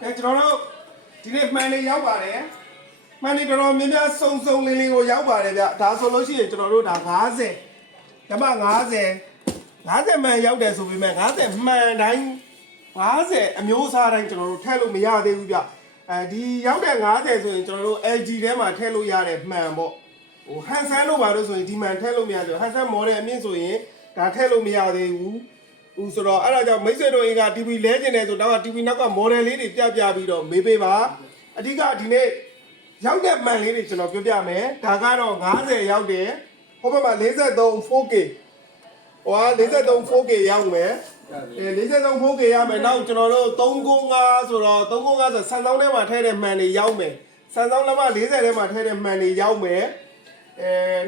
ကဲကျွန်တော်တို့ဒီနေ့မှန်နေရောက်ပါတယ်မှန်နေတော်တော်များများစုံလင်းကိုရောက်ပါတယ်ဗျဒါဆိုလို့ရှိရင်ကျွန်တော်တို့ဒါ50ဓမ္မ50မှန်ရောက်တယ်ဆိုပေမဲ့50မှန်တိုင်း50အမျိုးအစားတိုင်းကျွန်တော်တို့ထည့်လို့မရသေးဘူးဗျဒီရောက်တဲ့50ဆိုရင်ကျွန်တော်တို့ LG ထဲမှာထည့်လို့ရတဲ့မှန်ပေါ့ဟိုဟန်ဆန်တို့ပါလို့ဆိုရင်ဒီမှန်ထည့်လို့မရသေးဘူးဟန်ဆန်မော်ဒယ်အမြင့်ဆိုရင်ဒါထည့်လို့မရသေးဘူးဦးဆိုတော့အဲ့ဒါကြောင့်မိတ်ဆွေတို့အင်က TV လဲကျင်တယ်ဆိုတော့ TV နောက်က model လေးတွေပြပြီးတော့မေးပေးပါအဓိကဒီနေ့ရောက်တဲ့မှန်လေးတွေကျွန်တော်ပြောပြမယ်ဒါကတော့50ရောက်တယ်ဟိုဘက်မှာ43 4K ဟိုက43 4K ရောက်မယ်43 4K ရမယ်နောက်ကျွန်တော်တို့395ဆိုတော့395ဆိုဆန်ဆောင်ထဲမှာထည့်တဲ့မှန်တွေရောက်မယ်ဆန်ဆောင်လက်မ40ထဲမှာထည့်တဲ့မှန်တွေရောက်မယ်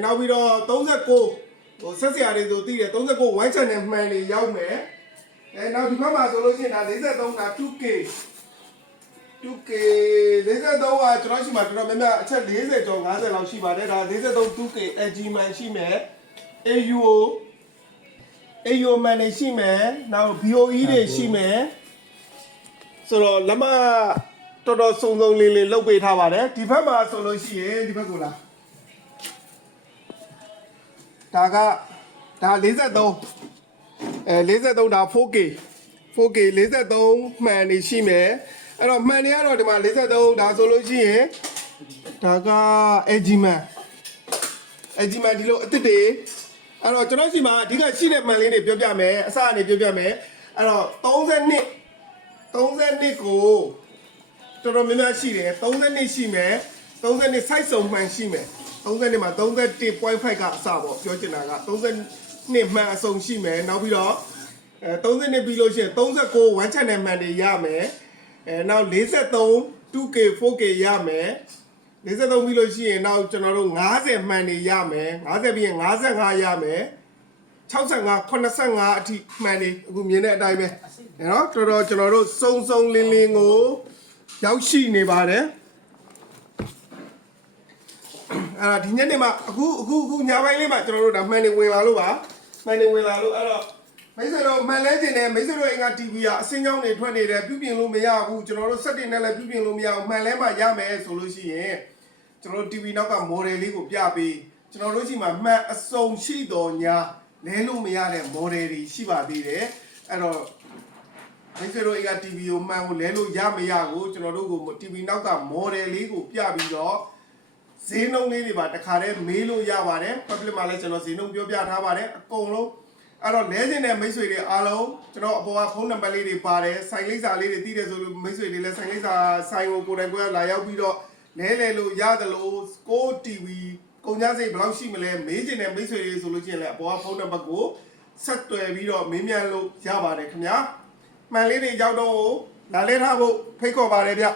နောက်ပြီးတော့39ဟိုဆက်စရာတွေဆိုသိတယ်39 one channel မှန်တွေရောက်မယ်နောက်ဒီဘက်မှာဆိုလို့ရှိရင်ဒါ43ဒါ 2K 43ကကျွန်တော်ရှိမှာတော်တော်များများအချက်40ကျော်50လောက်ရှိပါတယ်ဒါ43 2K LG မှန်ရှိမယ် AU မှန်တွေရှိမယ်နောက် BOE တွေရှိမယ်ဆိုတော့လက်မတော်တော်စုံလင်းလုတ်ပေးထားပါတယ်ဒီဘက်မှာဆိုလို့ရှိရင်ဒီဘက်ကိုလာဒါ43ဒါ 4K 43မှန်နေရှိမယ်အဲ့တော့မှန်နေရတော့ဒီမှာ43ဒါဆိုလို့ရှိရင်ဒါက LG မှန်ဒီလိုအစ်စ်တွေအဲ့တော့ကျွန်တော်ရှိမှာအဓိကရှိတဲ့မှန်လေးတွေပြောပြမယ်အစအနေပြောပြမယ်အဲ့တော့32ကိုတော်တော်များများရှိတယ်32ရှိမယ်32 size စုံမှန်ရှိမယ်32မှာ 31.5 ကအစပေါ့ပြောချင်တာက32မှန်အစုံရှိမယ်နောက်ပြီးတော့32ပြီးလို့ရှိရင်39 one channel မှန်တွေရမယ်နောက်43 2K 4K ရမယ်43ပြီးလို့ရှိရင်နောက်ကျွန်တော်တို့50မှန်တွေရမယ်50ပြီးရင်55ရမယ်65 85အထိမှန်တွေအခုမြင်တဲ့အတိုင်းပဲနော်တော်တော်ကျွန်တော်တို့စုံလင်းကိုရောက်ရှိနေပါတယ်အဲ့ဒါဒီညနေမှာအခုညပိုင်းလေးမှာကျွန်တော်တို့ဒါမှန်နေဝင်လာလို့ပါမှန်နေဝင်လာလို့အဲ့တော့မိတ်ဆွေတို့မှန်လဲကျင်တယ်မိတ်ဆွေတို့အင်္ဂါ TV ကအစင်းကြောင်းတွေထွက်နေတယ်ပြုပြင်လို့မရဘူးကျွန်တော်တို့စက်တင်နဲ့လည်းပြုပြင်လို့မရဘူးမှန်လဲမှရမယ်ဆိုလို့ရှိရင်ကျွန်တော်တို့ TV နောက်က model လေးကိုပြပေးကျွန်တော်တို့ရှိမှမှန်အစုံရှိတော်ညာလဲလို့မရတဲ့ model တွေရှိပါသေးတယ်အဲ့တော့မိတ်ဆွေတို့အင်္ဂါ TV ကိုမှန်ကိုလဲလို့ရမရကိုကျွန်တော်တို့ကို TV နောက်က model လေးကိုပြပြီးတော့ဈေးနှုန်းလေးတွေပါတခါတည်းမေးလို့ရပါတယ် public မှာလည်းကျွန်တော်ဈေးနှုန်းပြောပြထားပါတယ်အကုန်လုံးအဲ့တော့လဲကျင်တဲ့မိတ်ဆွေတွေအားလုံးကျွန်တော်အပေါ်ကဖုန်းနံပါတ်လေးတွေပါတယ်ဆိုင်လိပ်စာလေးတွေတည်တယ်ဆိုလို့မိတ်ဆွေတွေလည်းဆိုင်လိပ်စာဆိုင်ကိုကိုယ်တိုင်ကိုယ်လာရောက်ပြီးတော့လဲလို့ရတယ်လို့ကို TV ကုန်ကြစိတ်ဘယ်လောက်ရှိမလဲမေးကျင်တဲ့မိတ်ဆွေတွေဆိုလို့ချင်းလည်းအပေါ်ကဖုန်းနံပါတ်ကိုဆက်သွယ်ပြီးတော့မေးမြန်းလို့ရပါတယ်ခင်ဗျာမှန်လေးတွေရောက်တော့လာလဲထားဖို့ဖိတ်ခေါ်ပါတယ်ဗျ